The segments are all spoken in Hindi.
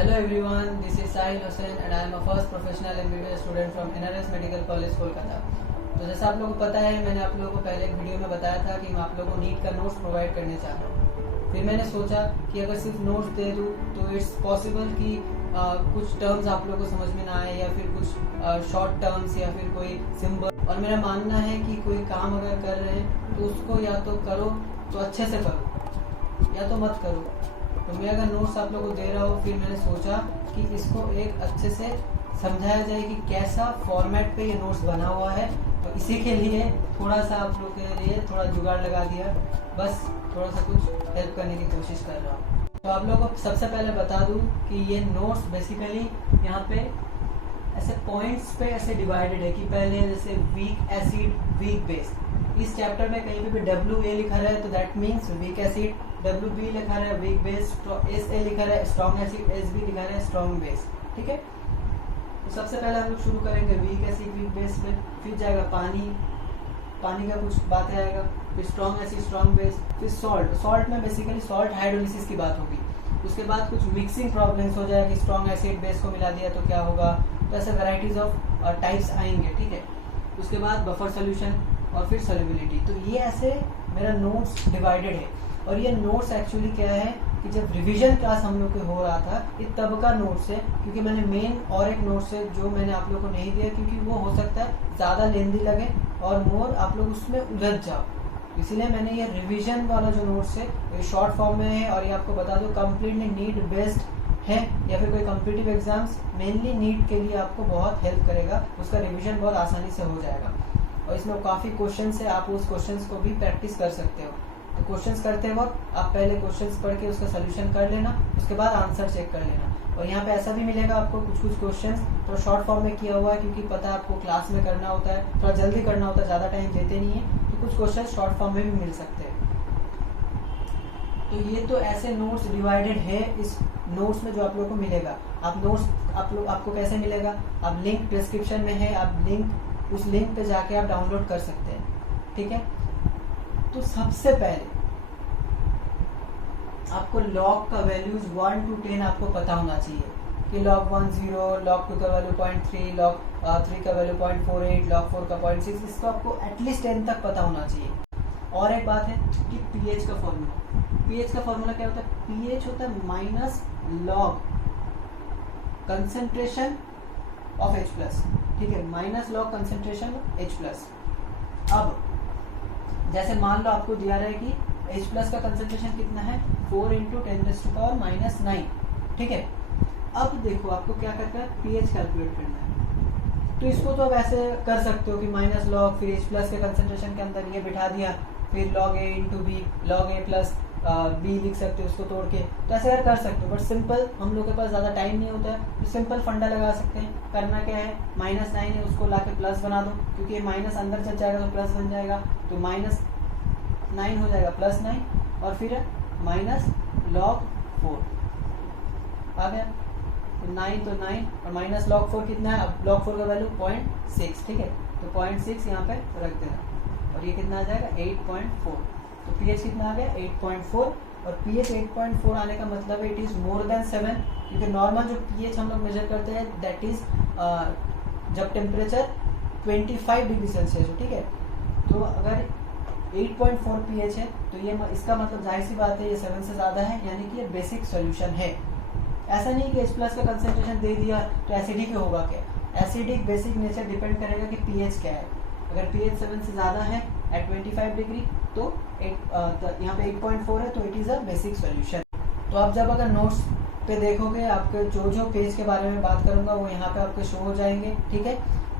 Hello everyone, this is Sahil Hussain and I am a first professional MBBS student from NRS Medical College Kolkata. तो जैसा आप लोगों को पता है, मैंने आप लोगों को पहले एक वीडियो में बताया था कि मैं आप लोगों को नीट का नोट्स प्रोवाइड करने चाह रहा हूँ। फिर मैंने सोचा कि अगर सिर्फ नोट्स दे दूँ तो इट्स पॉसिबल कि कुछ टर्म्स आप लोगों को समझ में ना आए या फिर कुछ शॉर्ट टर्म्स या फिर कोई सिंबल। और मेरा मानना है कि कोई काम अगर कर रहे हैं तो उसको या तो करो तो अच्छे से करो या तो मत करो। तो मैं अगर नोट्स आप लोगों को दे रहा हूँ, फिर मैंने सोचा कि इसको एक अच्छे से समझाया जाए कि कैसा फॉर्मेट पे ये नोट्स बना हुआ है। तो इसी के लिए थोड़ा सा आप लोग के लिए थोड़ा जुगाड़ लगा दिया, बस थोड़ा सा कुछ हेल्प करने की कोशिश कर रहा हूँ। तो आप लोगों को सबसे पहले बता दूँ कि ये नोट्स बेसिकली यहाँ पे ऐसे पॉइंट्स पे ऐसे डिवाइडेड है कि पहले जैसे वीक एसिड, वीक बेस। इस चैप्टर में कहीं पे भी WA लिखा रहा है तो that means weak acid, WB लिखा रहा है वीक बेस, SA लिखा रहा है स्ट्रॉन्ग एसिड, SB लिखा रहा है स्ट्रॉन्ग बेस। ठीक है, तो सबसे पहले हम लोग शुरू करेंगे वीक एसिड, वीक बेस में, फिर जाएगा पानी का कुछ बातें आएगा, फिर स्ट्रॉन्ग एसिड, स्ट्रॉन्ग बेस, फिर सॉल्ट में बेसिकली सॉल्ट हाइड्रोलिसिस की बात होगी। उसके बाद कुछ मिक्सिंग प्रॉब्लम्स हो जाएगा कि स्ट्रॉन्ग एसिड बेस को मिला दिया तो क्या होगा। तो ऐसे वैराइटीज ऑफ टाइप्स आएंगे। ठीक है, उसके बाद बफर सोल्यूशन और फिर सॉल्युबिलिटी। तो ये ऐसे मेरा नोट्स डिवाइडेड है। और ये नोट्स एक्चुअली क्या है कि जब रिवीजन क्लास हम लोग के हो रहा था ये तब का नोट्स है, क्योंकि मैंने मेन और एक नोट्स है जो मैंने आप लोग को नहीं दिया, क्योंकि वो हो सकता है ज़्यादा लेंदी लगे और मोर आप लोग उसमें उलझ जाओ। इसीलिए मैंने ये रिवीजन वाला जो नोट्स है ये शॉर्ट फॉर्म में है। और ये आपको बता दो कम्प्लीटली नीट बेस्ड है, या फिर कोई कॉम्पिटिटिव एग्जाम्स मेनली नीट के लिए आपको बहुत हेल्प करेगा। उसका रिवीजन बहुत आसानी से हो जाएगा और इसमें काफ़ी क्वेश्चंस है, आप उस क्वेश्चंस को भी प्रैक्टिस कर सकते हो। तो क्वेश्चंस करते वक्त आप पहले क्वेश्चंस पढ़ के उसका सोल्यूशन कर लेना, उसके बाद आंसर चेक कर लेना। और यहाँ पे ऐसा भी मिलेगा आपको कुछ क्वेश्चंस थोड़ा शॉर्ट फॉर्म में किया हुआ है, क्योंकि पता है आपको क्लास में करना होता है, थोड़ा जल्दी करना होता है, ज़्यादा टाइम देते नहीं है, तो कुछ क्वेश्चन शॉर्ट फॉर्म में भी मिल सकते हैं। तो ये तो ऐसे नोट्स डिवाइडेड है इस नोट्स में जो आप लोगों को मिलेगा। आप नोट्स आपको कैसे मिलेगा, आप लिंक डिस्क्रिप्शन में है, आप उस लिंक पे जाके आप डाउनलोड कर सकते हैं। ठीक है, तो सबसे पहले आपको लॉग का वैल्यूज 1 to 10 आपको पता होना चाहिए कि log 1 0, log 2 का वैल्यू 0.3, log 3 का वैल्यू 0.48, log 4 का 0.6। इसको आपको एटलीस्ट 10 तक पता होना चाहिए। और एक बात है कि pH का फॉर्मूला क्या होता है, pH होता है minus log concentration of H+। ठीक है, minus log concentration of H+। अब जैसे मान लो आपको दिया रहा है कि H+ का कंसेंट्रेशन कितना है, 4 × 10⁻⁹। ठीक है, अब देखो आपको क्या करना है, pH कैलकुलेट करना है। तो इसको तो अब ऐसे कर सकते हो कि माइनस लॉग फिर H+ के कंसेंट्रेशन के अंदर ये बिठा दिया, फिर log A × B, log A+ B लिख सकते हो उसको तोड़ के। तो ऐसे यार कर सकते हो, बट सिंपल हम लोग के पास ज़्यादा टाइम नहीं होता है, तो सिंपल फंडा लगा सकते हैं। करना क्या है, -9 है उसको ला के प्लस बना दो, क्योंकि ये माइनस अंदर चल जाएगा तो प्लस बन जाएगा। तो -9 हो जाएगा +9 और फिर -log 4 आ गया। तो 9 तो 9 और -log 4 कितना है, अब log 4 का वैल्यू 0.6। ठीक है, तो 0.6 यहाँ पे रख देना और ये कितना आ जाएगा 8.4। तो pH कितना आ गया 8.4। और pH 8.4 आने का मतलब है इट इज़ मोर देन 7, क्योंकि नॉर्मल जो pH हम लोग मेजर करते हैं दैट इज जब टेम्परेचर 25 डिग्री सेल्सियस हो। ठीक है, तो अगर 8.4 pH है तो ये इसका मतलब जाहिर सी बात है ये 7 से ज़्यादा है, यानी कि ये बेसिक सोल्यूशन है। ऐसा नहीं कि H+ का कंसेंट्रेशन दे दिया तो एसिडिक होगा क्या, एसिडिक बेसिक नेचर डिपेंड करेगा कि pH क्या है। अगर pH 7 से ज़्यादा है एट 25 डिग्री तो यहाँ पे 8.4 है, तो it is a basic solution. तो आप जब अगर नोट्स पे देखोगे, आपके जो पेज के बारे में बात करूँगा वो यहाँ पे आपके शो हो जाएंगे। ठीक है,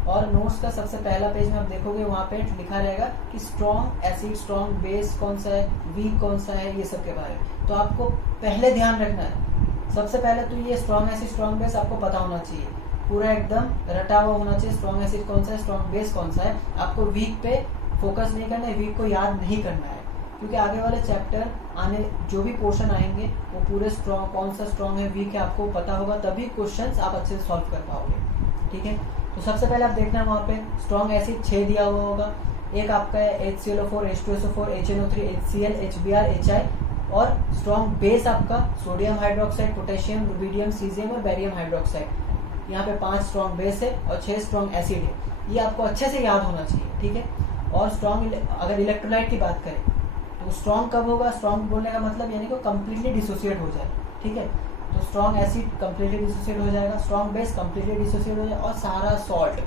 और नोट्स का सबसे पहला पेज में आप देखोगे वहाँ पे लिखा रहेगा कि स्ट्रॉन्ग एसिड, स्ट्रॉन्ग बेस कौन सा है, वीक कौन सा है, ये सब के बारे में। तो आपको पहले ध्यान रखना है, सबसे पहले तो ये स्ट्रॉन्ग एसिड, स्ट्रॉन्ग बेस आपको पता होना चाहिए, पूरा एकदम रटा हुआ होना चाहिए। स्ट्रॉन्ग एसिड कौन सा है, स्ट्रॉन्ग बेस कौन सा है। आपको वीक पे फोकस नहीं करना है, वीक को याद नहीं करना है, क्योंकि आगे वाले चैप्टर आने जो भी पोर्शन आएंगे वो पूरे स्ट्रॉन्ग कौन सा स्ट्रॉन्ग है, वीक है आपको पता होगा, तभी क्वेश्चंस आप अच्छे से सॉल्व कर पाओगे। ठीक है, तो सबसे पहले आप देखना वहाँ पे स्ट्रॉन्ग एसिड 6 दिया हुआ होगा। एक आपका है HClO4, H2SO4, HNO3, HCl, HBr, HI, और स्ट्रॉन्ग बेस आपका sodium hydroxide, potassium, rubidium, caesium और बेरियम हाइड्रोक्साइड। यहाँ पे 5 स्ट्रॉन्ग बेस है और 6 स्ट्रॉन्ग एसिड है। ये आपको अच्छे से याद होना चाहिए, ठीक है। और स्ट्रॉन्ग अगर इलेक्ट्रोलाइट की बात करें तो स्ट्रॉन्ग कब होगा? स्ट्रॉन्ग बोलने का मतलब यानी कि कंप्लीटली डिसोसिएट हो जाए, ठीक है। तो स्ट्रॉन्ग एसिड कंप्लीटली डिसोसिएट हो जाएगा, स्ट्रॉन्ग बेस कंप्लीटली डिसोसिएट हो जाएगा, और सारा सॉल्ट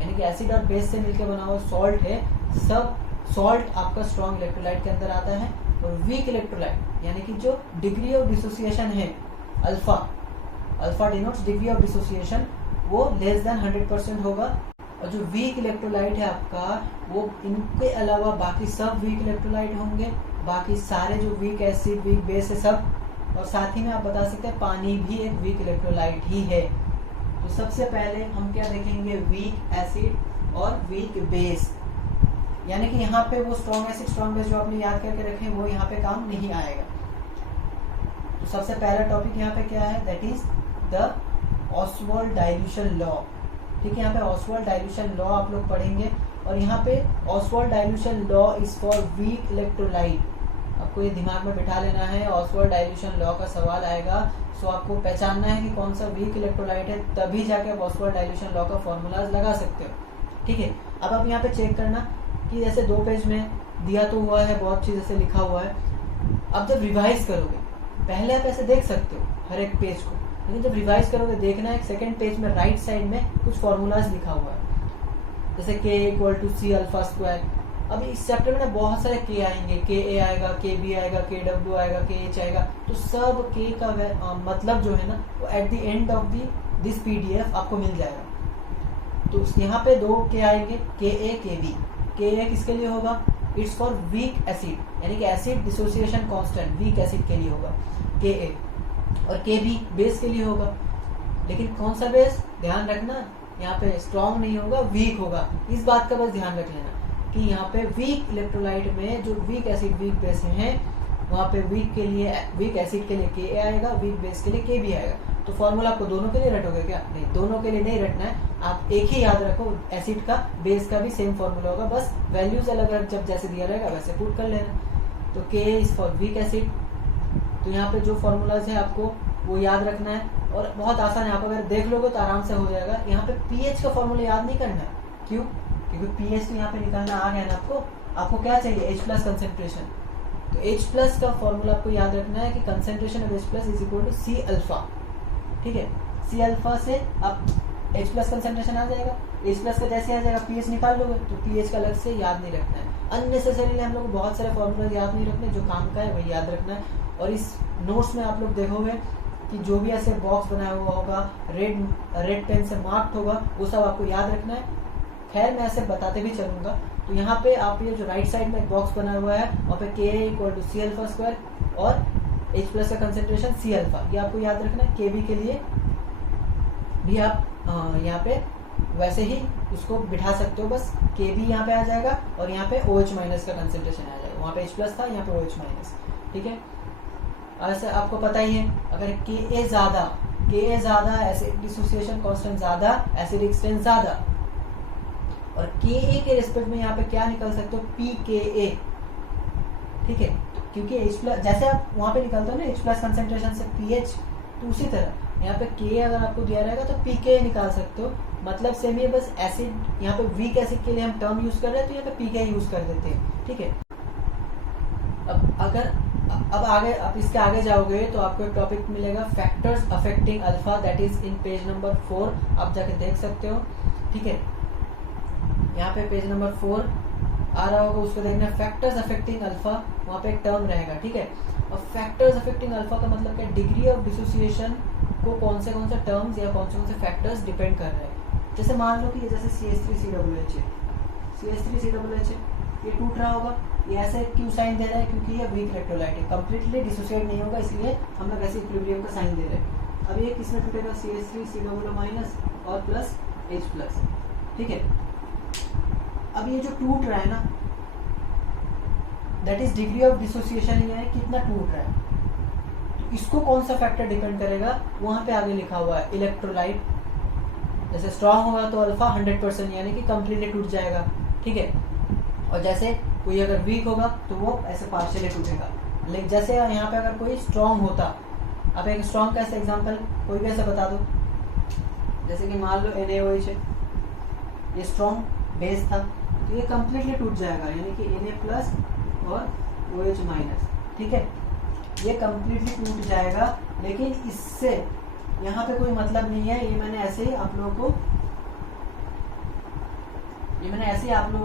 यानी कि एसिड और बेस से मिलकर बना हुआ सॉल्ट है, सब सॉल्ट आपका स्ट्रॉन्ग इलेक्ट्रोलाइट के अंदर आता है। और वीक इलेक्ट्रोलाइट यानी कि जो डिग्री ऑफ डिसोसिएशन है alpha, alpha denotes degree of dissociation, वो लेस देन 100% होगा। और जो वीक इलेक्ट्रोलाइट है आपका, वो इनके अलावा बाकी सब वीक इलेक्ट्रोलाइट होंगे, बाकी सारे जो वीक एसिड, वीक बेस है सब। और साथ ही में आप बता सकते हैं पानी भी एक वीक इलेक्ट्रोलाइट ही है। तो सबसे पहले हम क्या देखेंगे? वीक एसिड और वीक बेस, यानी कि यहाँ पे वो स्ट्रॉन्ग एसिड स्ट्रॉन्ग बेस जो आपने याद करके रखे वो यहाँ पे काम नहीं आएगा। तो सबसे पहला टॉपिक यहाँ पे क्या है? That is the Oswald dilution law, ठीक है। यहाँ पे ऑसवाल्ड डाइल्यूशन लॉ आप लोग पढ़ेंगे। और यहाँ पे Oswald dilution law is for weak electrolyte, आपको ये दिमाग में बिठा लेना है। ऑसवाल्ड डाइल्यूशन लॉ का सवाल आएगा, सो आपको पहचानना है कि कौन सा वीक इलेक्ट्रोलाइट है, तभी जाके आप ऑसवाल्ड डाइल्यूशन लॉ का फॉर्मूलाज लगा सकते हो, ठीक है। अब आप यहाँ पे चेक करना कि जैसे 2 पेज में दिया तो हुआ है, बहुत चीज ऐसे लिखा हुआ है। अब जब रिवाइज करोगे, पहले आप ऐसे देख सकते हो हर एक पेज को, लेकिन जब रिवाइज करोगे देखना है सेकंड पेज में राइट साइड में कुछ फॉर्मूलाज लिखा हुआ है, जैसे K = C अल्फा स्क्वायर। अब इस चैप्टर में ना बहुत सारे K आएंगे, KA आएगा, KB आएगा, KW आएगा, KH आएगा। तो सब K का मतलब जो है ना वो at the end of this PDF आपको मिल जाएगा। तो यहाँ पे 2 K आएंगे, KA KB। KA किसके लिए होगा? इट्स फॉर वीक एसिड, यानी कि acid dissociation constant weak acid के लिए होगा KA। और KB बेस के लिए होगा, लेकिन कौन सा बेस? ध्यान रखना यहाँ पे स्ट्रॉन्ग नहीं होगा, वीक होगा। इस बात का बस ध्यान रख लेना कि यहाँ पे वीक इलेक्ट्रोलाइट में जो वीक एसिड वीक बेस हैं, वहाँ पे वीक के लिए, वीक एसिड के लिए KA आएगा, वीक बेस के लिए KB आएगा। तो फॉर्मूला आपको दोनों के लिए रटोगे क्या? नहीं, दोनों के लिए नहीं रटना है। आप एक ही याद रखो, एसिड का बेस का भी सेम फॉर्मूला होगा, बस वैल्यूज अलग अलग जब जैसे दिया रहेगा वैसे पुट कर लेना। तो K is for weak acid. तो यहाँ पे जो फॉर्मूलाज है आपको वो याद रखना है, और बहुत आसान है, आप अगर देख लोगे तो आराम से हो जाएगा। यहाँ पे pH का फॉर्मूला याद नहीं करना है, क्यों? क्योंकि pH तो यहाँ पे निकालना आ गया ना आपको क्या चाहिए? H+ concentration. तो H+ का फॉर्मूला आपको याद रखना है कि concentration of H+ is equal to C alpha, ठीक है। C अल्फा से अब H+ कंसेंट्रेशन आ जाएगा, H+ का जैसे आ जाएगा pH निकाल लोगे, तो pH का अलग से याद नहीं रखना है। अननेसेसरीली हम लोग बहुत सारे फॉर्मूला याद नहीं रखने, जो काम का है वही याद रखना है। और इस नोट्स में आप लोग देखोगे कि जो भी ऐसे बॉक्स बनाया हुआ होगा, रेड पेन से मार्क्ड होगा, वो सब आपको याद रखना है। खैर मैं ऐसे बताते भी चलूंगा। तो यहाँ पे आप ये जो राइट साइड में एक बॉक्स बना हुआ है, वहाँ पे K = C अल्फा स्क्वायर और H+ का कंसेंट्रेशन C अल्फा, ये आपको याद रखना है। KB के लिए भी आप यहाँ पे वैसे ही उसको बिठा सकते हो, बस KB यहाँ पे आ जाएगा और यहाँ पे OH- का कंसेंट्रेशन आ जाएगा। वहाँ पे H+ था, यहाँ पे OH-, ठीक है। ऐसे आपको पता ही है, अगर KA ज्यादा एसिड डिसोसिएशन कांस्टेंट ज्यादा, एसिडिक स्ट्रेंथ ज्यादा, और KA के रिस्पेक्ट में यहाँ पे क्या निकल सकते हो? pKa, ठीक है। क्योंकि H+ जैसे आप वहाँ पे निकलते हो ना H+ कंसेंट्रेशन से pH, तो उसी तरह यहाँ पे Ka अगर आपको दिया रहेगा तो pKa निकाल सकते हो। मतलब सेम ही, बस एसिड यहाँ पे वीक एसिड के लिए हम टर्म यूज कर रहे हैं तो यहाँ पे pKa यूज कर देते हैं, ठीक है। अब आगे आप इसके आगे जाओगे तो आपको एक टॉपिक मिलेगा factors affecting alpha, that is in page number 4, आप जाके देख सकते हो, ठीक है। यहाँ पे पेज नंबर 4 आ रहा होगा, उसको देखना फैक्टर्स अफेक्टिंग अल्फा, वहाँ पे एक टर्म रहेगा, ठीक है। और फैक्टर्स अफेक्टिंग अल्फा का मतलब क्या? डिग्री ऑफ डिसोसिएशन को कौन से टर्म्स या कौन से फैक्टर्स डिपेंड कर रहे हैं। जैसे मान लो कि ये जैसे CH3COOH है, ये टूट रहा होगा, ये ऐसे क्यों साइन दे रहा है? क्योंकि ये वीक इलेक्ट्रोलाइट है, कंप्लीटली डिसोसिएट नहीं होगा, इसलिए हम लोग ऐसे इक्विलिब्रियम का साइन दे रहे हैं। अब ये किसमें टूटेगा? CH3COO- और प्लस H+, ठीक है। अब ये जो टूट रहा है ना, that is degree of dissociation, ये है कितना टूट रहा है। तो इसको कौन सा फैक्टर डिपेंड करेगा? वहां पे आगे लिखा हुआ है इलेक्ट्रोलाइट। जैसे स्ट्रॉन्ग होगा तो अल्फा 100% यानी कि कंप्लीटली टूट जाएगा, ठीक है। और जैसे कोई अगर वीक होगा तो वो ऐसे पार्शियली टूटेगा। लेकिन जैसे यहाँ पे अगर कोई स्ट्रॉन्ग होता, आप एक स्ट्रॉन्ग कैसे एग्जांपल कोई भी ऐसे बता दो, जैसे कि मान लो NaOH है, ये स्ट्रॉन्ग बेस था, तो ये कंप्लीटली टूट जाएगा, यानी कि Na+ और OH-, ठीक है, ये कंप्लीटली टूट जाएगा। लेकिन इससे यहाँ पे कोई मतलब नहीं है, ये मैंने ऐसे ही आप लोगों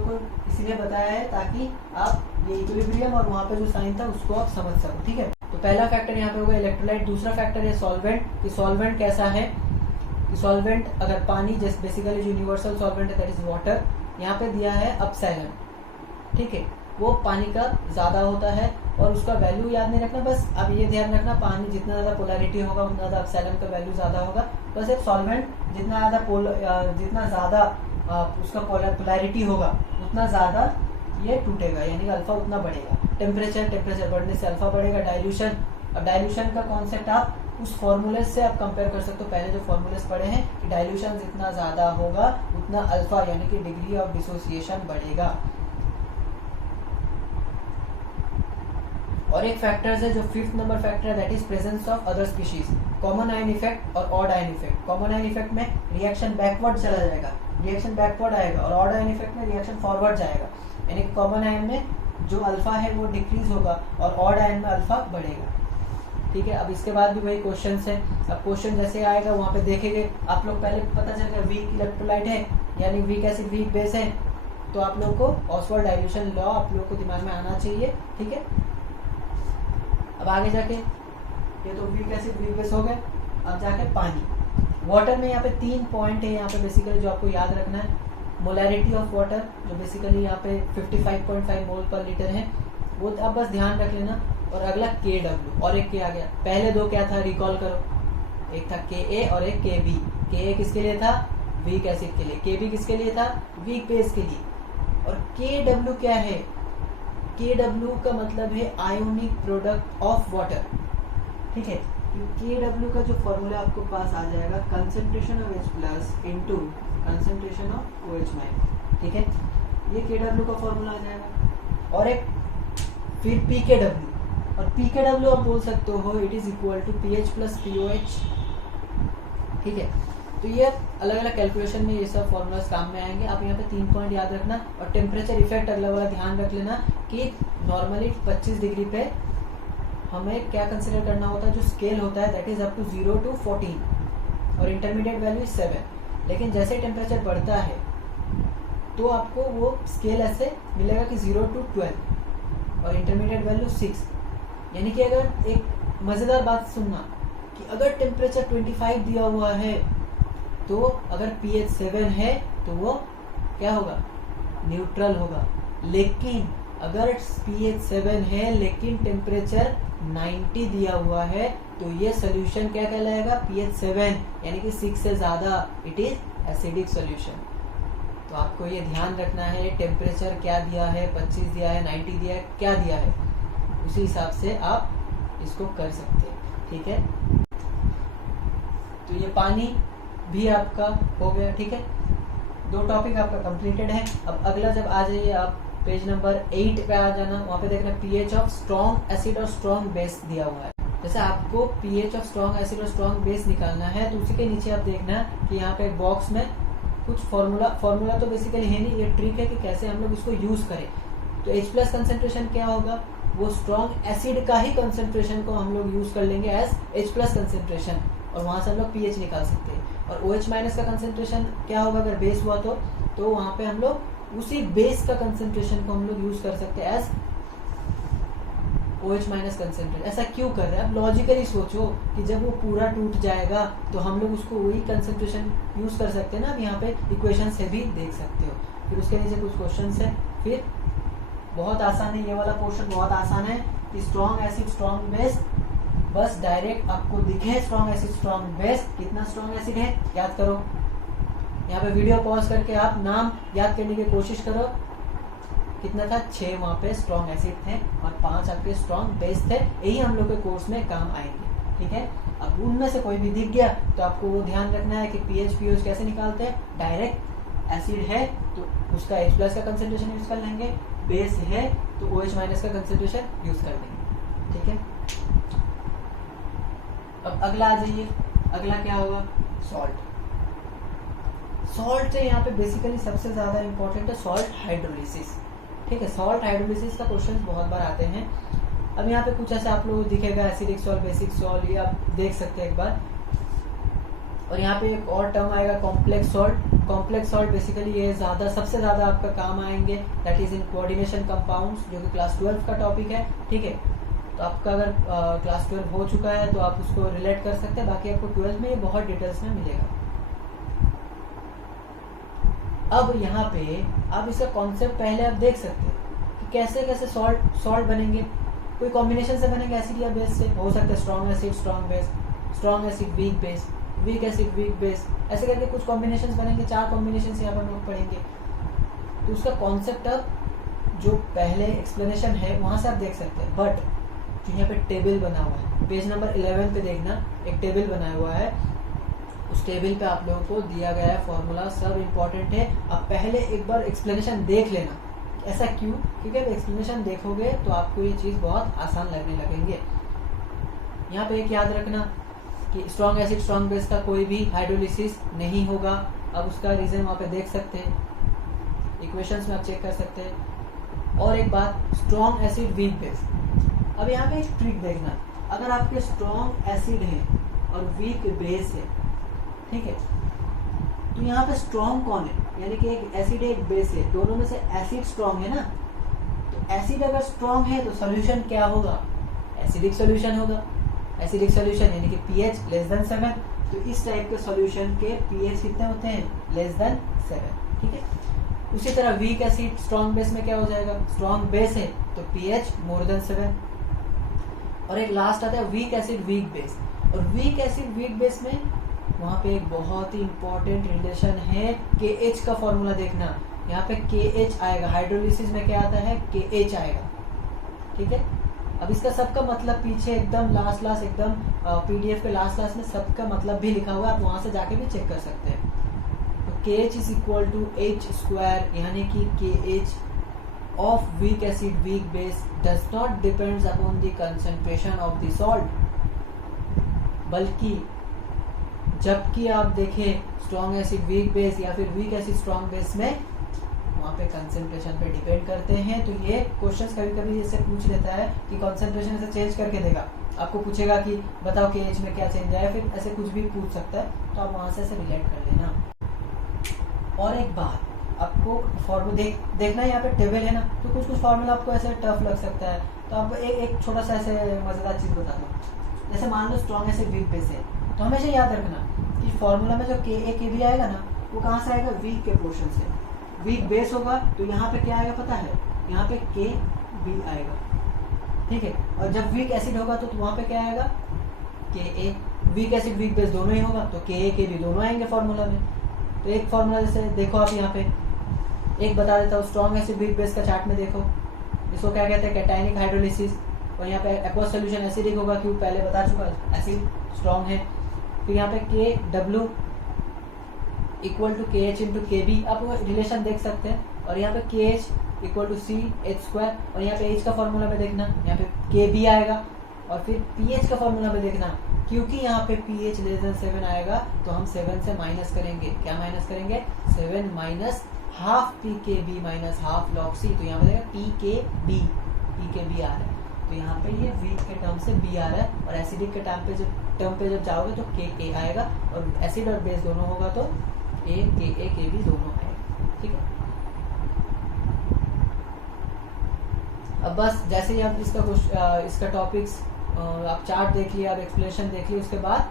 को इसलिए बताया है ताकि आप ये इक्विलिब्रियम और वहाँ पे जो साइन था उसको आप समझ सको, ठीक है। तो पहला फैक्टर यहाँ पे होगा इलेक्ट्रोलाइट। दूसरा फैक्टर है सॉल्वेंट, कि सॉल्वेंट कैसा है, कि सॉल्वेंट अगर पानी, जैसे बेसिकली जो यूनिवर्सल सॉल्वेंट है दैट इज वाटर, यहाँ पे दिया है अपसाइलन, ठीक है, वो पानी का ज्यादा होता है और उसका वैल्यू याद नहीं रखना, बस अब ये ध्यान रखना पानी जितना ज्यादा पोलैरिटी होगा उतना ज्यादा अपसाइलन का वैल्यू ज्यादा होगा। बस एक सॉल्वेंट जितना ज्यादा उसका पोलैरिटी होगा उतना ज्यादा ये टूटेगा, यानी कि अल्फा उतना बढ़ेगा। टेम्परेचर बढ़ने से अल्फा बढ़ेगा। डाइल्यूशन, अब डाइल्यूशन का कॉन्सेप्ट आप उस फॉर्मूले से आप कंपेयर कर सकते हो, पहले जो फॉर्मूलेस पढ़े हैं कि डाइल्यूशन जितना ज्यादा होगा उतना अल्फा यानी कि डिग्री ऑफ डिसोसिएशन बढ़ेगा। और एक फैक्टर्स है जो 5th नंबर फैक्टर है, that is presence of other species, common ion effect और odd ion effect. Common ion effect में रिएक्शन बैकवर्ड चला जाएगा, रिएक्शन बैकवर्ड आएगा, और ऑड आयन इफेक्ट में रिएक्शन फॉरवर्ड जाएगा, यानी कि कॉमन आयन में जो अल्फा है वो डिक्रीज होगा और ऑड आयन में अल्फा बढ़ेगा, ठीक है। अब इसके बाद भी वही क्वेश्चन है। अब क्वेश्चन जैसे आएगा वहाँ पे देखेंगे आप लोग, पहले पता चल गया वीक इलेक्ट्रोलाइट है यानी वीक एसिड वीक बेस है, तो आप लोग को ऑसवाल्ड डाइल्यूशन लॉ आप लोग को दिमाग में आना चाहिए, ठीक है। अब आगे जाके ये तो वीक एसिड वीक बेस हो गए, अब जाके पानी। वाटर में यहाँ पे 3 पॉइंट है यहाँ पे बेसिकली जो आपको याद रखना है। मोलैरिटी ऑफ वाटर जो बेसिकली यहाँ पे 55.5 मोल पर लीटर है, वो आप बस ध्यान रख लेना। और अगला Kw, और एक K आ गया, पहले दो क्या था रिकॉल करो, एक था Ka और एक Kb। Ka किसके लिए था, वीक एसिड के लिए, Kb किसके लिए था, वीक बेस के लिए। और Kw क्या है, Kw का मतलब है आयोनिक प्रोडक्ट ऑफ वाटर, ठीक है। Kw का जो फॉर्मूला आपको पास आ जाएगा, concentration of H+ into concentration of OH-, ठीक है, ये Kw का फॉर्मूला आ जाएगा। और एक फिर Pkw, और Pkw आप बोल सकते हो it is equal to pH + POH, ठीक है। तो ये अलग अलग कैलकुलेशन में ये सब फॉर्मूलाज काम में आएंगे। आप यहाँ पे 3 पॉइंट याद रखना। और टेम्परेचर इफेक्ट अगला वाला ध्यान रख लेना कि नॉर्मली 25 डिग्री पे हमें क्या कंसिडर करना होता है, जो स्केल होता है that is up to 0 to 14 और इंटरमीडिएट वैल्यू 7। लेकिन जैसे टेम्परेचर बढ़ता है तो आपको वो स्केल ऐसे मिलेगा कि 0 to 12 और इंटरमीडिएट वैल्यू 6। यानी कि अगर एक मजेदार बात सुनना कि अगर टेम्परेचर 25 दिया हुआ है तो अगर pH 7 है तो वो क्या होगा, न्यूट्रल होगा। लेकिन अगर pH 7 है लेकिन टेम्परेचर 90 दिया हुआ है तो ये सोल्यूशन क्या कहलाएगा, pH 7 यानी कि 6 से ज्यादा, इट इज एसिडिक सोल्यूशन। तो आपको ये ध्यान रखना है टेम्परेचर क्या दिया है, 25 दिया है, 90 दिया है, क्या दिया है, उसी हिसाब से आप इसको कर सकते हैं, ठीक है। तो ये पानी भी आपका हो गया, ठीक है। 2 टॉपिक आपका कंप्लीटेड है। अब अगला जब आ जाइए आप पेज नंबर 8 पे आ जाना, वहाँ पे देखना पीएच ऑफ स्ट्रॉन्ग एसिड और स्ट्रॉन्ग बेस दिया हुआ है। जैसे आपको पीएच ऑफ स्ट्रॉन्ग एसिड और स्ट्रॉन्ग बेस निकालना है तो उसी के नीचे आप देखना कि यहाँ पे एक बॉक्स में कुछ फॉर्मूला तो बेसिकली है नहीं, ये ट्रिक है कि कैसे हम लोग इसको यूज करें। तो H+ कंसेंट्रेशन क्या होगा, वो स्ट्रॉन्ग एसिड का ही कंसेंट्रेशन को हम लोग यूज कर लेंगे एज H+ कंसेंट्रेशन और वहां से हम लोग pH निकाल सकते हैं। और OH- का कंसेंट्रेशन क्या होगा अगर बेस हुआ तो वहां पे हम लोग उसी बेस का कंसेंट्रेशन को हम लोग यूज कर सकते हैं एज OH- कंसेंट्रेशन। ऐसा क्यों कर रहे हैं, अब लॉजिकली सोचो कि जब वो पूरा टूट जाएगा तो हम लोग उसको वही कंसेंट्रेशन यूज कर सकते हैं ना। अब यहाँ पे इक्वेशन से भी देख सकते हो। फिर उसके नीचे कुछ क्वेश्चन है, फिर बहुत आसान है, ये वाला पोर्शन बहुत आसान है कि स्ट्रॉन्ग एसिड स्ट्रॉन्ग बेस, बस डायरेक्ट आपको दिखे स्ट्रॉन्ग एसिड स्ट्रॉन्ग बेस, कितना स्ट्रॉन्ग एसिड है याद करो। यहाँ पे वीडियो पॉज करके आप नाम याद करने की कोशिश करो। कितना था, 6 वहाँ पे स्ट्रॉन्ग एसिड थे और 5 आपके स्ट्रॉन्ग बेस थे। यही हम लोग के कोर्स में काम आएंगे, ठीक है। अब उनमें से कोई भी दिख गया तो आपको वो ध्यान रखना है कि pH POH कैसे निकालते हैं। डायरेक्ट एसिड है तो उसका H+ का कंसेंट्रेशन यूज कर लेंगे, बेस है तो OH- का कंसेंट्रेशन यूज कर लेंगे। ठीक है। अब अगला आ जाइए, अगला क्या होगा, सॉल्ट। सॉल्ट से यहाँ पे बेसिकली सबसे ज्यादा इंपॉर्टेंट है सॉल्ट हाइड्रोलिसिस, ठीक है। सॉल्ट हाइड्रोलिसिस का क्वेश्चन बहुत बार आते हैं। अब यहाँ पे कुछ ऐसा आप लोगों को दिखेगा, एसिडिक सॉल्ट, बेसिक सॉल्ट, ये आप देख सकते हैं एक बार। और यहाँ पे एक और टर्म आएगा complex salt. Complex salt basically ये सबसे ज्यादा आपका काम आएंगे, that is in coordination compounds, जो कि क्लास 12 का टॉपिक है, ठीक है। तो आपका अगर क्लास 12 हो चुका है तो आप उसको रिलेट कर सकते हैं, बाकी आपको 12 में ये बहुत डिटेल्स में मिलेगा। अब यहाँ पे आप इसका कॉन्सेप्ट पहले आप देख सकते हैं कि कैसे कैसे सॉल्ट बनेंगे। कोई कॉम्बिनेशन से बनेंगे एसिड या बेस से, हो सकता है strong acid strong base, strong acid weak base, weak acid weak base, ऐसे करके कुछ कॉम्बिनेशंस बनेंगे। 4 कॉम्बिनेशंस यहाँ पर नोट पढ़ेंगे। तो उसका कॉन्सेप्ट अब जो पहले एक्सप्लेनेशन है वहां से आप देख सकते हैं, बट जो यहाँ पे टेबल बना हुआ है, पेज नंबर 11 पे देखना, एक टेबल बना हुआ है। उस टेबल पे आप लोगों को दिया गया है फॉर्मूला, सब इम्पोर्टेंट है। आप पहले एक बार एक्सप्लेनेशन देख लेना। ऐसा क्यों? क्योंकि आप एक्सप्लेनेशन देखोगे तो आपको ये चीज बहुत आसान लगने लगेंगे। यहाँ पे एक याद रखना कि स्ट्रॉन्ग एसिड स्ट्रॉन्ग बेस का कोई भी हाइड्रोलिसिस नहीं होगा। अब उसका रीजन वहाँ पे देख सकते हैं, इक्वेशंस में आप चेक कर सकते हैं। और एक बात, स्ट्रॉन्ग एसिड वीक बेस। अब यहाँ पे एक ट्रिक देखना, अगर आपके स्ट्रॉन्ग एसिड है और वीक बेस है, ठीक है, तो यहाँ पे स्ट्रॉन्ग कौन है? यानी कि एक एसिड है एक बेस है, दोनों में से एसिड स्ट्रॉन्ग है ना। तो एसिड अगर स्ट्रॉन्ग है तो सॉल्यूशन क्या होगा? एसिडिक सॉल्यूशन होगा। एसिडिक सॉल्यूशन यानी कि pH लेस देन 7। तो इस टाइप के सॉल्यूशन के pH कितने होते हैं? लेस देन 7, ठीक है। उसी तरह वीक एसिड स्ट्रॉन्ग बेस में क्या हो जाएगा? स्ट्रॉन्ग बेस है तो pH मोर देन 7। और एक लास्ट आता है वीक एसिड वीक बेस। और वीक एसिड वीक बेस में वहां पे एक बहुत ही इंपॉर्टेंट रिलेशन है, KH का फॉर्मूला देखना। यहाँ पे KH आएगा, हाइड्रोलिसिस में क्या आता है? KH आएगा, ठीक है। अब इसका सबका मतलब पीछे एकदम लास्ट एकदम PDF के लास्ट में सबका मतलब भी लिखा हुआ है, आप वहां से जाके भी चेक कर सकते हैं। तो KH is equal to H², यानी कि KH of weak acid weak base does not depends upon the concentration of the salt, बल्कि जबकि आप देखें स्ट्रॉन्ग एसिड वीक बेस या फिर वीक एसिड स्ट्रॉन्ग बेस में वहाँ पे कंसंट्रेशन पे डिपेंड करते हैं। तो ये क्वेश्चंस कभी कभी ऐसे पूछ लेता है कि कंसंट्रेशन ऐसे चेंज करके देगा, आपको पूछेगा कि बताओ KH में क्या चेंज आया, फिर ऐसे कुछ भी पूछ सकता है, तो आप वहाँ से ऐसे रिलेट कर लेना। और एक बात, आपको फॉर्मूला देखना है, यहाँ पे टेबल है ना, तो कुछ फार्मूला आपको ऐसे टफ लग सकता है। तो आपको एक छोटा सा ऐसे मजेदार चीज बता दो। जैसे मान लो स्ट्रॉन्ग एसिड वीक बेस है, तो हमेशा याद रखना कि फॉर्मूला में जो KA आएगा ना, वो कहाँ से आएगा? वीक के पोर्शन से। वीक बेस होगा तो यहाँ पे क्या आएगा पता है? यहाँ पे KB आएगा, ठीक है। और जब वीक एसिड होगा तो वहाँ पे क्या आएगा? KA। Weak acid weak base दोनों ही होगा तो KA KB दोनों आएंगे फॉर्मूला में। तो एक फॉर्मूला जैसे देखो आप यहाँ पे एक बता देता हूँ, स्ट्रॉन्ग एसिड वीक बेस का चार्ट में देखो, इसको क्या कहते हैं? Cationic hydrolysis. और यहाँ पे एक्वस सोल्यूशन एसिडिक होगा, क्यों? पहले बता चुका, एसिड स्ट्रॉन्ग है। तो यहाँ पे KW equal to KH into KB, आप रिलेशन देख सकते हैं। और यहाँ पे KH इक्वल टू CH²। और यहाँ पे H का फॉर्मूला में देखना, यहाँ पे KB आएगा। और फिर pH का फॉर्मूला में देखना, क्योंकि यहाँ पे pH लेस देन 7 आएगा तो हम 7 से माइनस करेंगे। क्या माइनस करेंगे? 7 minus half PKB minus half log C। तो यहाँ पे PKB आ रहा है, तो यहाँ पे ये वीक के टर्म से B आ रहा है। और एसिडिक के टर्म पे जब जाओगे तो KK आएगा, और एसिड और बेस दोनों होगा तो KA KB दोनों आएगा, ठीक है। अब बस जैसे ही आप इसका टॉपिक्स आप चार्ट देख लिया, आप एक्सप्लेनेशन देख लिया, उसके बाद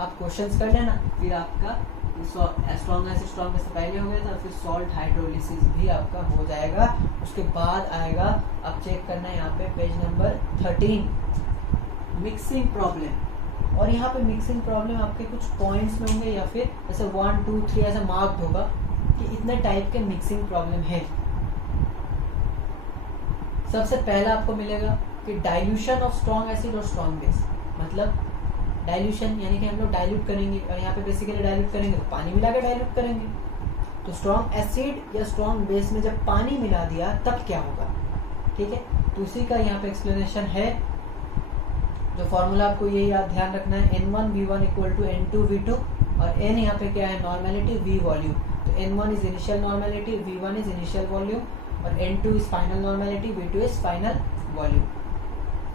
आप क्वेश्चंस कर लेना। फिर आपका स्ट्रॉन्ग एसिड स्ट्रॉन्ग बेस पहले हो गया था, फिर सॉल्ट हाइड्रोलिसिस भी आपका हो जाएगा। उसके बाद आएगा, आप चेक करना है यहाँ पे पेज नंबर 13, मिक्सिंग प्रॉब्लम। और यहाँ पे मिक्सिंग प्रॉब्लम आपके कुछ पॉइंट्स में होंगे, या फिर जैसे 1 2 3 ऐसा मार्क्ड होगा कि इतने टाइप के मिक्सिंग प्रॉब्लम है। सबसे पहला आपको मिलेगा कि डाइल्यूशन ऑफ स्ट्रॉन्ग एसिड और स्ट्रॉन्ग बेस। मतलब डाइल्यूशन यानी कि हम लोग डाइल्यूट करेंगे, और यहाँ पे बेसिकली डाइल्यूट करेंगे तो पानी मिला के डाइल्यूट करेंगे। तो स्ट्रॉन्ग एसिड या स्ट्रॉन्ग बेस में जब पानी मिला दिया तब क्या होगा, ठीक है। तो उसी का यहाँ पे एक्सप्लेनेशन है। जो फॉर्मूला आपको ये याद ध्यान रखना है, N1V1 इक्वल टू N2V2 और N यहाँ पे क्या है नॉर्मेलिटी, V वॉल्यूम। तो N1 is initial normality, V1 is initial volume और N2 is final normality, V2 is final volume.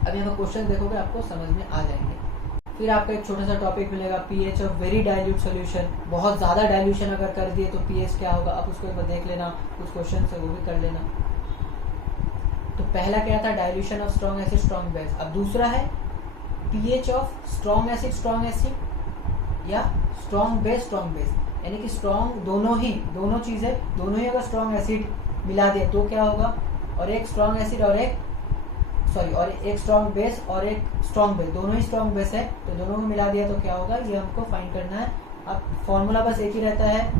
अब यहाँ पर क्वेश्चन देखोगे आपको समझ में आ जाएंगे। फिर आपका एक छोटा सा टॉपिक मिलेगा pH of very dilute solution. बहुत ज़्यादा डाइल्यूशन अगर कर दिए तो पीएच क्या होगा, आप उसको एक बार देख लेना, कुछ क्वेश्चन है वो भी कर लेना। तो पहला क्या था, dilution of strong acid strong base. अब दूसरा है पीएच ऑफ स्ट्रॉन्ग एसिड या स्ट्रॉन्ग बेस, यानी कि स्ट्रॉन्ग दोनों चीजें अगर स्ट्रॉन्ग एसिड मिला दे तो क्या होगा, और एक स्ट्रॉन्ग एसिड और एक स्ट्रॉन्ग बेस और एक स्ट्रॉन्ग बेस, दोनों ही स्ट्रॉन्ग बेस है तो दोनों को मिला दिया तो क्या होगा, ये हमको फाइंड करना है। अब फॉर्मूला बस एक ही रहता है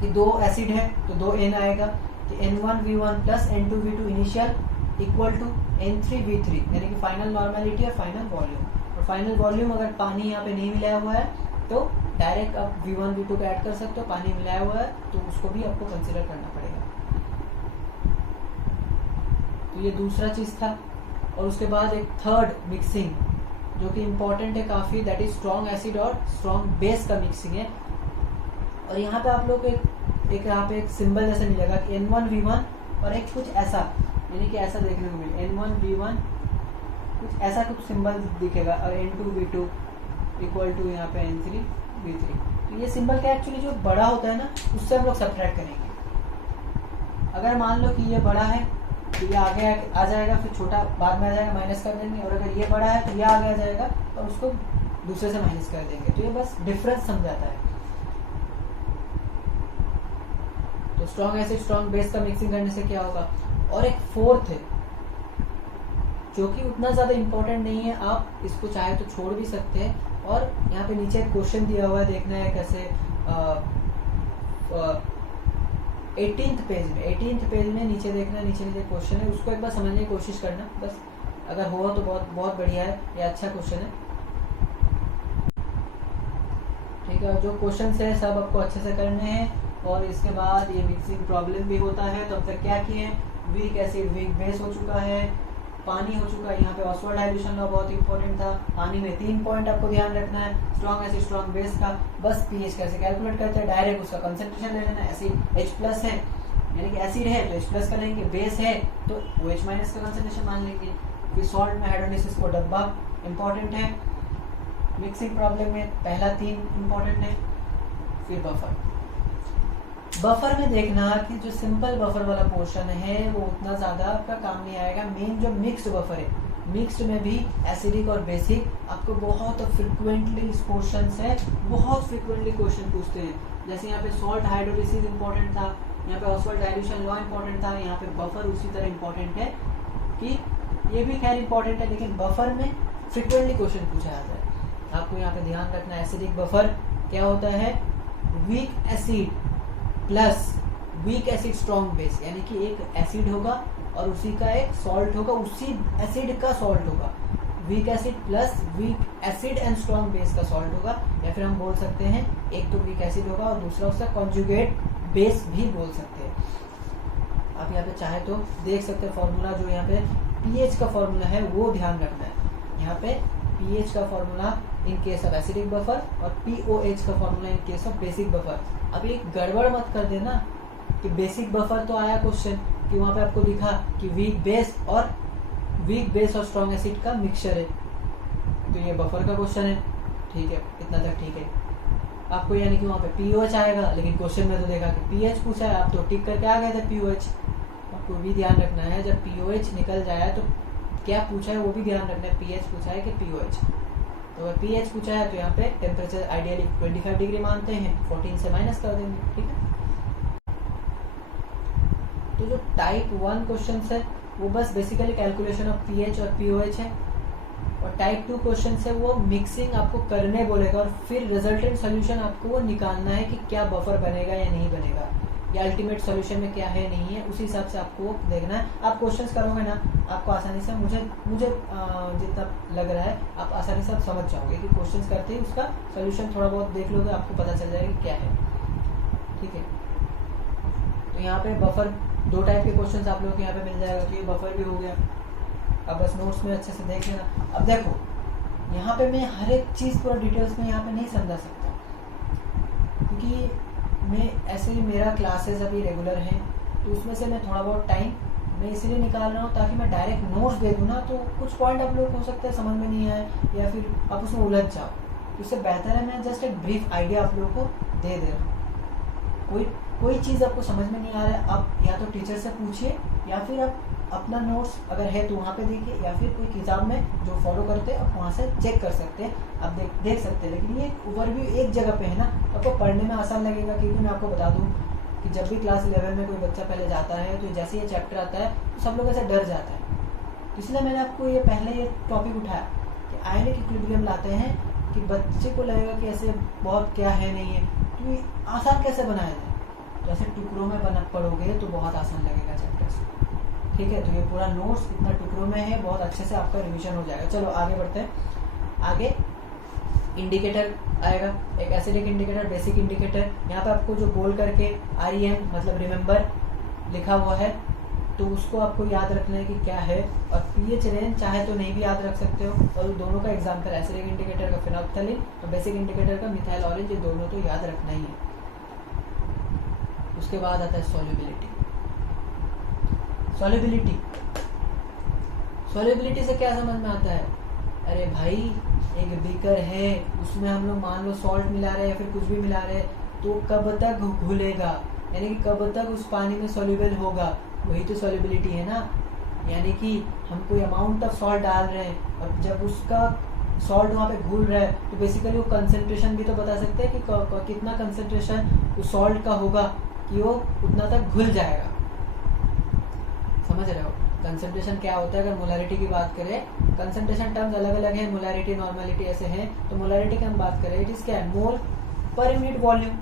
कि दो एसिड है तो 2N आएगा, तो N1V1 plus N2V2 initial equal to N3V3, यानी कि फाइनल नॉर्मेलिटी और फाइनल वॉल्यूम। और फाइनल वॉल्यूम अगर पानी यहाँ पे नहीं मिलाया हुआ है तो डायरेक्ट आप V1 V2 को ऐड कर सकते हो, पानी मिलाया हुआ है तो उसको भी आपको कंसिडर करना पड़ेगा। तो ये दूसरा चीज था। और उसके बाद एक थर्ड मिक्सिंग जो कि इम्पोर्टेंट है काफी, दैट इज स्ट्रॉन्ग एसिड और स्ट्रॉन्ग बेस का मिक्सिंग है। और यहाँ पे आप लोग एक यहाँ पे एक सिंबल जैसे मिलेगा कि N1V1 और एक कुछ ऐसा, यानी कि ऐसा देखने को मिले N1V1 कुछ ऐसा कुछ सिंबल दिखेगा और N2V2 इक्वल टू यहाँ पे N3V3। तो ये सिंबल क्या एक्चुअली जो बड़ा होता है ना उससे हम लोग सब्ट्रैक्ट करेंगे। अगर मान लो कि ये बड़ा है तो ये आगे आ जाएगा, फिर छोटा बाद में आ जाएगा, माइनस कर देंगे। और अगर ये बड़ा है तो ये आगे आ जाएगा और उसको दूसरे से माइनस कर देंगे। तो ये बस डिफरेंस समझाता है। तो स्ट्रॉन्ग एसिड स्ट्रॉन्ग बेस का मिक्सिंग करने से क्या होगा। और एक फोर्थ है जो कि उतना ज्यादा इंपॉर्टेंट नहीं है, आप इसको चाहे तो छोड़ भी सकते हैं। और यहाँ पे नीचे क्वेश्चन दिया हुआ है, देखना है कैसे 18th पेज में नीचे देखना, नीचे क्वेश्चन है, उसको एक बार समझने की कोशिश करना बस। अगर हो तो बहुत बढ़िया है, ये अच्छा क्वेश्चन है। ठीक है, जो क्वेश्चन है सब आपको अच्छे से करने हैं। और इसके बाद ये मिक्सिंग प्रॉब्लम भी होता है। तो अब तक क्या किए, वीक एसिड वीक बेस हो चुका है, पानी हो चुका है। यहाँ पे ऑसवर्ड डाइल्यूशन लॉ बहुत इंपॉर्टेंट था। पानी में 3 पॉइंट आपको ध्यान रखना है, स्ट्रॉन्ग एसिड स्ट्रॉन्ग बेस का। बस पीएच कैसे कैलकुलेट करते हैं, डायरेक्ट उसका कंसेंट्रेशन ले लेना। एसिड H+ है यानी कि एसिड है तो H+ का लेंगे, बेस है तो OH- का कंसेंट्रेशन मान लेंगे। फिर सॉल्ट में हाइड्रोलिसिस को डब्बा इंपॉर्टेंट है। मिक्सिंग प्रॉब्लम में पहला 3 इंपॉर्टेंट है। फिर बफर में देखना कि जो सिंपल बफर वाला पोर्शन है वो उतना ज्यादा आपका काम नहीं आएगा। मेन जो मिक्स्ड बफर है, मिक्स्ड में भी एसिडिक और बेसिक आपको बहुत फ्रिक्वेंटली इस पोर्शन से बहुत फ्रिक्वेंटली क्वेश्चन पूछते हैं। जैसे यहाँ पे सॉल्ट हाइड्रोलिसिस इंपॉर्टेंट था, यहाँ पे ऑसवर्ड डाइल्यूशन लॉ इंपॉर्टेंट था, यहाँ पे बफर उसी तरह इंपॉर्टेंट है कि ये भी खैर इंपॉर्टेंट है, लेकिन बफर में फ्रिक्वेंटली क्वेश्चन पूछा जाता है। आपको यहाँ पे ध्यान रखना है, एसिडिक बफर क्या होता है, weak acid plus weak acid strong base, यानी कि एक एसिड होगा और उसी का एक सॉल्ट होगा, उसी एसिड का सॉल्ट होगा। Weak acid plus weak acid and strong base का सॉल्ट होगा। या फिर हम बोल सकते हैं एक तो वीक एसिड होगा और दूसरा उसका कॉन्जुगेट बेस भी बोल सकते हैं। आप यहाँ पे चाहे तो देख सकते हैं फॉर्मूला, जो यहाँ पे पीएच का फॉर्मूला है वो ध्यान रखना है। यहाँ पे पीएच का formula in case of acidic buffer और पीओएच का formula in case of basic buffer. अब ये गड़बड़ मत कर देना कि बेसिक बफर तो आया क्वेश्चन कि वहां पे आपको दिखा कि वीक बेस और स्ट्रॉन्ग एसिड का मिक्सचर है, तो ये बफर का क्वेश्चन है। ठीक है, इतना तक ठीक है। आपको यानी कि वहां पे पीओएच आएगा, लेकिन क्वेश्चन में तो देखा कि पीएच पूछा है, आप तो टिक करके आ गए थे पीओएच। आपको भी ध्यान रखना है जब पीओएच निकल जाए तो क्या पूछा है वो भी ध्यान रखना है। पीएच पूछा है कि पीओएच, तो अगर पीएच पूछा है तो यहाँ पे टेम्परेचर आइडियली 25 डिग्री मानते हैं, 14 से माइनस कर देंगे। ठीक है, तो जो टाइप 1 क्वेश्चन है वो बस बेसिकली कैलकुलेशन ऑफ पीएच और पीओएच है। और टाइप 2 क्वेश्चन है वो मिक्सिंग आपको करने बोलेगा और फिर रिजल्टेंट सोल्यूशन आपको वो निकालना है कि क्या बफर बनेगा या नहीं बनेगा, या अल्टीमेट सोल्यूशन में क्या है नहीं है, उसी हिसाब से आपको देखना है। आप क्वेश्चंस करोगे ना, आपको आसानी से मुझे जितना लग रहा है आप आसानी से आप समझ जाओगे कि क्वेश्चंस करते ही उसका सोल्यूशन थोड़ा बहुत देख लोगे, आपको पता चल जाएगा क्या है। ठीक है, तो यहाँ पे बफर 2 टाइप के क्वेश्चंस आप लोगों को यहाँ पे मिल जाएगा। तो ये बफर भी हो गया। अब बस नोट्स में अच्छे से देख लेना। अब देखो यहाँ पे मैं हर एक चीज़ पूरा डिटेल्स में यहाँ पे नहीं समझा सकता, क्योंकि मैं ऐसे ही मेरा क्लासेस अभी रेगुलर हैं, तो उसमें से मैं थोड़ा बहुत टाइम मैं इसलिए निकाल रहा हूँ ताकि मैं डायरेक्ट नोट्स दे दूँ ना, तो कुछ पॉइंट आप लोग हो सकता है समझ में नहीं आए या फिर आप उसमें उलझ जाओ। इससे बेहतर है मैं जस्ट एक ब्रीफ आइडिया आप लोगों को दे रहा हूँ। कोई चीज़ आपको समझ में नहीं आ रहा है, आप या तो टीचर से पूछिए या फिर आप अपना नोट्स अगर है तो वहाँ पे देखिए, या फिर कोई किताब में जो फॉलो करते हैं आप वहाँ से चेक कर सकते हैं, आप देख सकते हैं। लेकिन ये ओवरव्यू एक जगह पे है ना, आपको पढ़ने में आसान लगेगा। क्योंकि मैं आपको बता दूँ कि जब भी क्लास 11 में कोई बच्चा पहले जाता है तो जैसे ये चैप्टर आता है तो सब लोग ऐसे डर जाता है। तो इसलिए मैंने आपको ये पहले ये टॉपिक उठाया कि आयोनिक इक्विलिब्रियम लाते हैं कि बच्चे को लगेगा कि ऐसे बहुत क्या है नहीं है, तो ये आसान कैसे बनाया जाए। तो ऐसे टुकड़ों में पढ़ोगे तो बहुत आसान लगेगा चैप्टर्स, ठीक है। तो ये पूरा नोट्स इतना टुकड़ों में है, बहुत अच्छे से आपका रिवीजन हो जाएगा। चलो आगे बढ़ते हैं। आगे इंडिकेटर आएगा, एक एसिडिक इंडिकेटर, बेसिक इंडिकेटर। यहाँ पे आपको जो बोल करके REM मतलब रिमेंबर लिखा हुआ है, तो उसको आपको याद रखना है कि क्या है। और pH रेंज चाहे तो नहीं भी याद रख सकते हो, और दोनों का एग्जाम्पल एसिडिक इंडिकेटर का फिनोल्फ्थालीन और बेसिक इंडिकेटर का मिथाइल ऑरेंज, ये दोनों तो याद रखना ही है। उसके बाद आता है सॉल्युबिलिटी। सॉल्युबिलिटी से क्या समझ में आता है? अरे भाई एक बीकर है, उसमें हम लोग मान लो सॉल्ट मिला रहे हैं या फिर कुछ भी मिला रहे हैं, तो कब तक घुलेगा, यानी कि कब तक उस पानी में सॉल्युबल होगा, वही तो सॉल्युबिलिटी है ना। यानी कि हम कोई अमाउंट ऑफ सॉल्ट डाल रहे हैं और जब उसका सॉल्ट वहाँ पे घुल रहा है तो बेसिकली वो कंसंट्रेशन भी तो बता सकते हैं कि कितना कंसंट्रेशन उस सॉल्ट का होगा कि वो उतना तक घुल जाएगा। समझ रहे हो? कंसंट्रेशन क्या होता है? अगर मोलारिटी की बात करें, कंसंट्रेशन टर्म्स अलग अलग है, मोलारिटी नॉर्मलिटी ऐसे हैं। तो मोलारिटी की हम बात करें, इट इज क्या है? मोल पर यूनिट वॉल्यूम,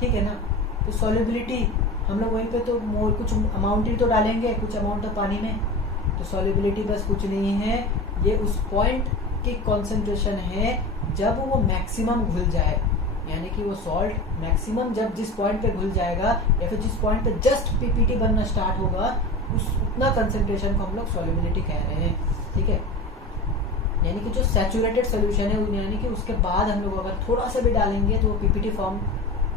ठीक है ना। तो सॉल्युबिलिटी हम लोग वहीं पे तो मोल कुछ अमाउंट ही तो डालेंगे, कुछ अमाउंट ऑफ पानी में। तो सॉल्युबिलिटी बस कुछ नहीं है, ये उस पॉइंट की कॉन्सेंट्रेशन है जब वो मैक्सिमम घुल जाए, यानी कि वो सॉल्ट मैक्सिमम जब जिस पॉइंट पे घुल जाएगा या फिर जिस पॉइंट पे जस्ट पीपीटी बनना स्टार्ट होगा, उतना कंसंट्रेशन को हम लोग सॉल्युबिलिटी कह रहे हैं, ठीक है। यानी कि जो सैचुरेटेड सोल्यूशन है, यानी कि उसके बाद हम लोग अगर थोड़ा सा भी डालेंगे तो वो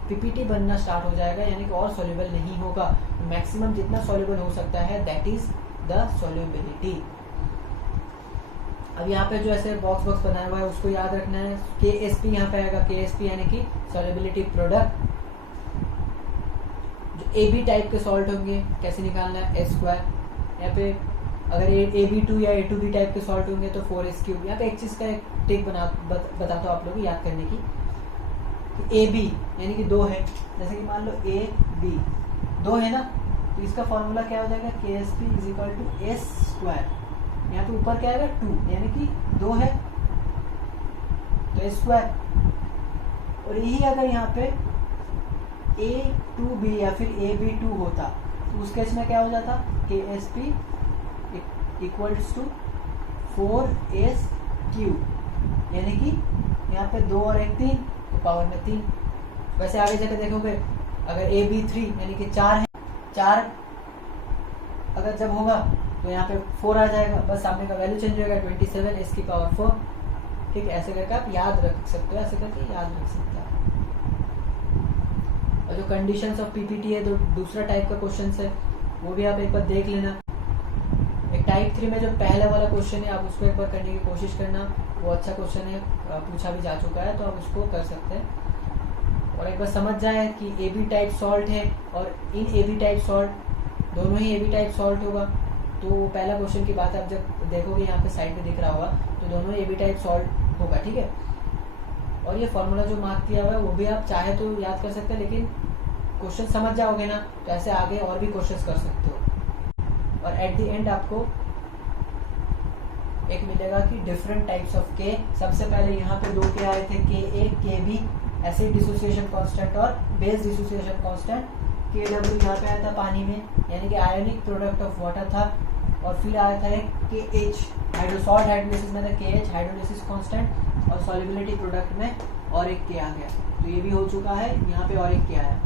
पीपीटी बनना स्टार्ट हो जाएगा, यानी कि और सॉल्युबल नहीं होगा। मैक्सिमम जितना सॉल्युबल हो सकता है, दैट इज द सॉल्युबिलिटी। अब यहाँ पे जो ऐसे बॉक्स बनाया हुआ है उसको याद रखना है। KSP यहाँ पे आएगा, KSP यानी कि सॉल्युबिलिटी प्रोडक्ट। जो AB टाइप के सॉल्ट होंगे कैसे निकालना है? H²। यहाँ पे अगर AB2 या A2B टाइप के सॉल्ट होंगे तो 4S3। यहाँ पे एक चीज़ का एक टिक बताता हूँ आप लोगों को याद करने की, कि AB यानी कि 2 है, जैसे कि मान लो AB 2 है ना, तो इसका फॉर्मूला क्या हो जाएगा? KSP = S²। यहाँ पे ऊपर क्या आएगा? 2, यानी कि 2 है तो S²। और यही अगर यहाँ पे A2B या फिर AB2 होता तो उस केस में क्या हो जाता? KSP = 4S3, यानी कि यहाँ पे 2 और 1 3, तो पावर में 3। वैसे आगे जाकर देखोगे अगर AB3 यानी कि 4 है, 4 अगर जब होगा तो यहाँ पे 4 आ जाएगा, बस सामने का वैल्यू चेंज होगा, 27 S⁴, ठीक है। ऐसे करके आप याद रख सकते हो, ऐसे करके याद रख सकते हो। और जो कंडीशंस ऑफ पीपीटी है, तो दूसरा टाइप का क्वेश्चन है, वो भी आप एक बार देख लेना। एक टाइप 3 में जो पहला वाला क्वेश्चन है, आप उसको एक बार करने की कोशिश करना, वो अच्छा क्वेश्चन है, पूछा भी जा चुका है, तो आप उसको कर सकते हैं। और एक बार समझ जाए कि AB टाइप सॉल्ट है और इन AB टाइप सॉल्ट दोनों ही AB टाइप सॉल्ट होगा, तो पहला क्वेश्चन की बात आप जब देखोगे यहाँ पे साइड पे दिख रहा होगा, तो दोनों AB टाइप सॉल्ट होगा, ठीक है। और ये फॉर्मूला जो मार्क किया हुआ है वो भी आप चाहे तो याद कर सकते हैं, लेकिन क्वेश्चन समझ जाओगे ना तो ऐसे आगे और भी क्वेश्चन कर सकते हो। और एट द एंड आपको एक मिलेगा कि डिफरेंट टाइप्स ऑफ K। सबसे पहले यहाँ पे 2 K आए थे, KA KB acid dissociation constant और बेस डिसोसिएशन कांस्टेंट। KW यहाँ पे आया था पानी में, यानी कि आयोनिक प्रोडक्ट ऑफ वाटर था। और फिर आया था एक KH हाइड्रोसॉल्ट हाइड्रोलिसिस में था KH हाइड्रोलिसिस कांस्टेंट, और सॉल्युबिलिटी प्रोडक्ट में और एक K आ गया। तो ये भी हो चुका है, यहाँ पे और एक K आया।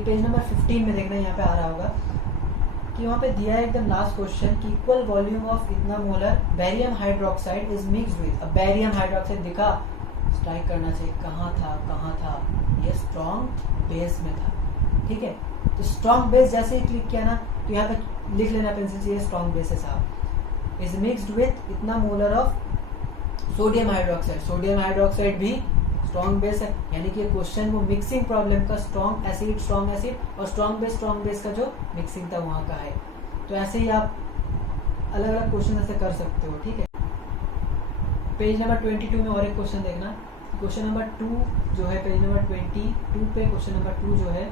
ठीक, पेज नंबर 15 में देखना, यहाँ पे आ रहा होगा कि वहाँ पे दिया है एकदम लास्ट क्वेश्चन कि इक्वल वॉल्यूम ऑफ इतना molar barium hydroxide is mixed with. अब बेरियम हाइड्रोक्साइड दिखा, स्ट्राइक करना चाहिए कहाँ था, ये स्ट्रॉन्ग बेस में था। ठीक है, तो स्ट्रॉन्ग बेस जैसे ही क्लिक किया ना तो यहाँ पे लिख लेना पेंसिल से, ये स्ट्रॉन्ग बेस है साहब। इज मिक्स्ड विद इतना molar of sodium hydroxide. Sodium hydroxide भी स्ट्रॉन्ग बेस है, यानी कि क्वेश्चन वो मिक्सिंग प्रॉब्लम का स्ट्रॉन्ग एसिड और स्ट्रॉन्ग बेस का जो मिक्सिंग था वहाँ का है। तो ऐसे ही आप अलग अलग क्वेश्चन ऐसे कर सकते हो। ठीक है, पेज नंबर 22 में और एक क्वेश्चन देखना, क्वेश्चन नंबर 2 जो है पेज नंबर 22 पे क्वेश्चन नंबर 2 जो है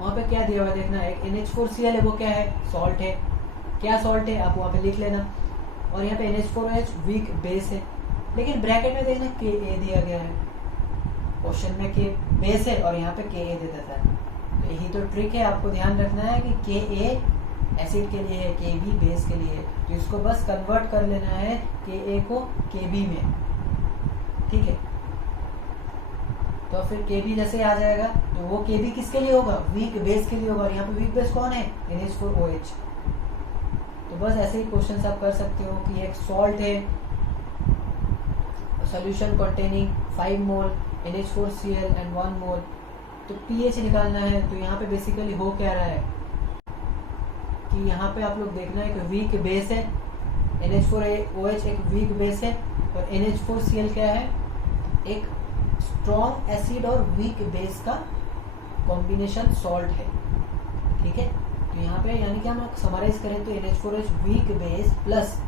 वहाँ पे क्या दिया हुआ है देखना। एक NH4Cl है, वो क्या है, सॉल्ट है। क्या सॉल्ट है आप वहाँ पे लिख लेना। और यहाँ पे NH4OH वीक बेस है, लेकिन ब्रैकेट में देखना Ka दिया गया है। क्वेश्चन में K बेस है और यहाँ पे Ka दे देता है। तो यही तो ट्रिक है, आपको ध्यान रखना है कि Ka एसिड के लिए है, Kb बेस के लिए है, तो इसको बस कन्वर्ट कर लेना है Ka को Kb में। ठीक है, तो फिर Kb जैसे आ जाएगा तो वो Kb किसके लिए होगा, वीक बेस के लिए होगा। और यहाँ पे वीक बेस कौन है, NH4OH। तो बस ऐसे ही क्वेश्चन आप कर सकते हो कि एक सॉल्ट है, solution containing 5 mole NH4Cl and 1 मोल, तो pH निकालना है। तो यहाँ पे बेसिकली हो क्या रहा है कि यहाँ पे आप लोग देखना है कि वीक बेस है, NH4OH एक वीक बेस है और NH4Cl क्या है, एक स्ट्रॉन्ग एसिड और वीक बेस का कॉम्बिनेशन सॉल्ट है। ठीक है, तो यहाँ पे यानी कि हम समराइज करें तो NH4OH weak base plus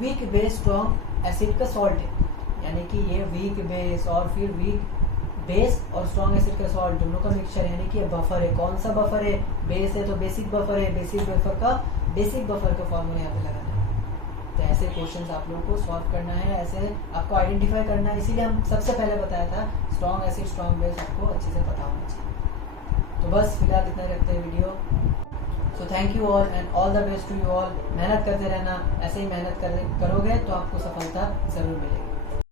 weak base strong acid का सॉल्ट है, यानी कि ये वीक बेस और फिर वीक बेस और स्ट्रॉन्ग एसिड का सॉल्ट दोनों का मिक्सचर, यानी कि बफर है। कौन सा बफर है, बेस है तो बेसिक बफर है, बेसिक बफर का फॉर्मूला यहाँ पे लगाना है। तो ऐसे क्वेश्चंस आप लोगों को सॉल्व करना है, ऐसे आपको आइडेंटिफाई करना है। इसीलिए हम सबसे पहले बताया था स्ट्रॉन्ग एसिड स्ट्रॉन्ग बेस आपको अच्छे से पता होना चाहिए। तो बस फिलहाल इतना रखते हैं video. So thank you all and all the best to you all. मेहनत करते रहना, ऐसे ही मेहनत करोगे तो आपको सफलता जरूर मिलेगी।